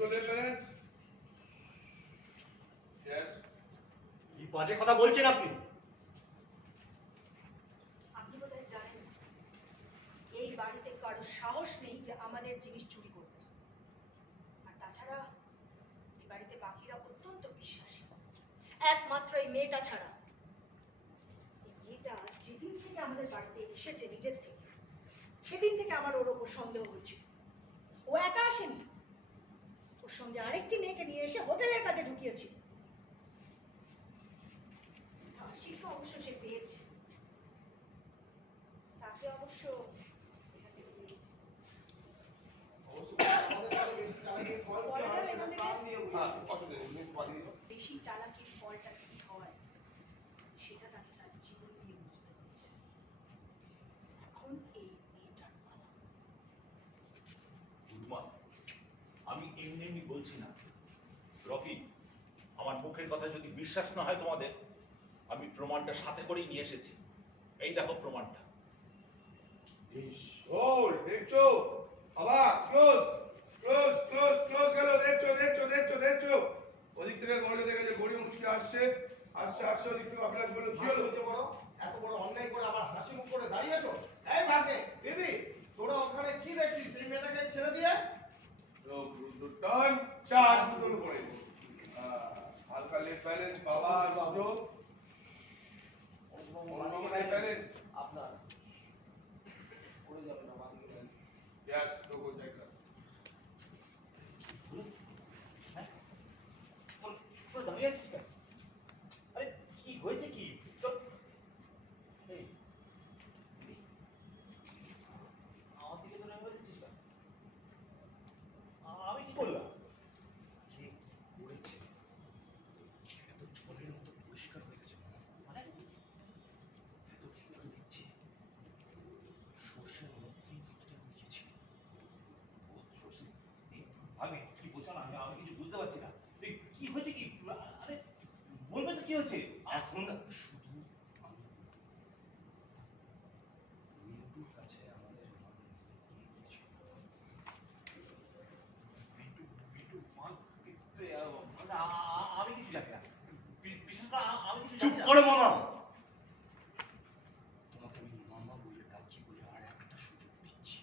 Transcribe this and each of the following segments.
কি বাজে কথা বলছেন আপনি? আপনি বোধহয় জানেন এই বাড়িতে কারো সাহস নেই যে আমাদের জিনিস চুরি করবে। আর তাছাড়া এই বাড়িতে বাকিরা অত্যন্ত বিশ্বাসী, একমাত্র এই মেয়েটা ছাড়া। এই মেয়েটা যেদিন থেকে আমাদের বাড়িতে এসেছে নিজের থেকে, সেদিন থেকে আমার ওর ওপর সন্দেহ হয়েছিল। ও একা আসেনি, ওর সঙ্গে আরেকটি মেয়েকে নিয়ে এসে হোটেলের কাছে ঢুকিয়েছিল। শিক্ষা অবশ্য সে পেয়েছে, তাকে অবশ্য বেশি চালাকির ফলটা কি হয় সেটা তাকে তার জীবন দিয়ে বুঝতে হচ্ছে। এখন এই মেয়েটার পালা। আমি এমনি এমনি বলছি না রকি, আমার মুখের কথা যদি বিশ্বাস না হয় তোমাদের, আমি প্রমাণটা সাথে করেই নিয়ে এসেছি। এই দেখো প্রমাণটা। দেখছো বাবা, ক্লোজ ক্লোজ ক্লোজ ক্লোজ গেল। দেখছো দেখছো দেখছো দেখছো ওদিক থেকে গড়ে দেখে যে গড়ি মুচকে আসছে আসছে আসছে। ওদিক থেকে অভিলাষ বলল, কি হলো? এত বড় অন্যায় করে আবার হাসি মুখ করে দাঁড়িয়েছো? এই ভাগ্নে দিদি, তোরা ওখানে কি দেখছিস? সেই মেয়েটাকে ছেড়ে দিয়ে টান চার দুটোর উপরে হালকা লেফট ব্যালেন্স বাবা। ব্যালেন্স আপনার পড়ে যাবে না বাদ দিবেন। यस तो हो जाएगा। দাঁড়িয়ে আছিস কেন? আরে কি হয়েছে কি? আমার দিকে তো নেমে দিচ্ছিস না। আমি কি বললাম? কে করেছে সেটা তো জলের মতো পরিষ্কার হয়ে গেছে। মানে এতদিন ধরে দেখছি সর্ষের মধ্যেই প্রতিটা লুকিয়েছে। ও সর্ষে ভাবে কি বলছো না? আমি কিছু বুঝতে পারছি না। কি হয়েছে কি? আরে বলবে তো কি হয়েছে? এখন শুধু আমি মিন্টুর কাছে আমাদের মান দিয়ে গিয়েছিল। মিন্টু মান মানে আমি কিছু জানি না। বিশেষ করে আমি কিছু চুপ করো মামা। তোমাকে আমি মামা বলে ডাকি বলে আর একটা সুযোগ দিচ্ছি।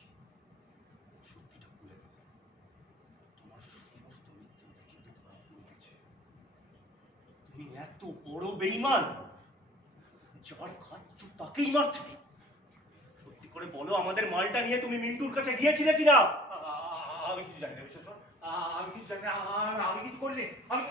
সত্যিটা বলে দাও। তোমার সমস্ত মিথ্যে মিথ্যে ধরা পড়ে গেছে। তুমি এত বড় বেঈমান, যার খাচ্ছ তাকেই মারছো। সত্যি করে বলো, আমাদের মালটা নিয়ে তুমি মিন্টুর কাছে গিয়েছিলে কিনা? আমি কিছু জানি না। বিশেষ করে আমি কিছু জানি না। আমি কিছু করিনি। আমি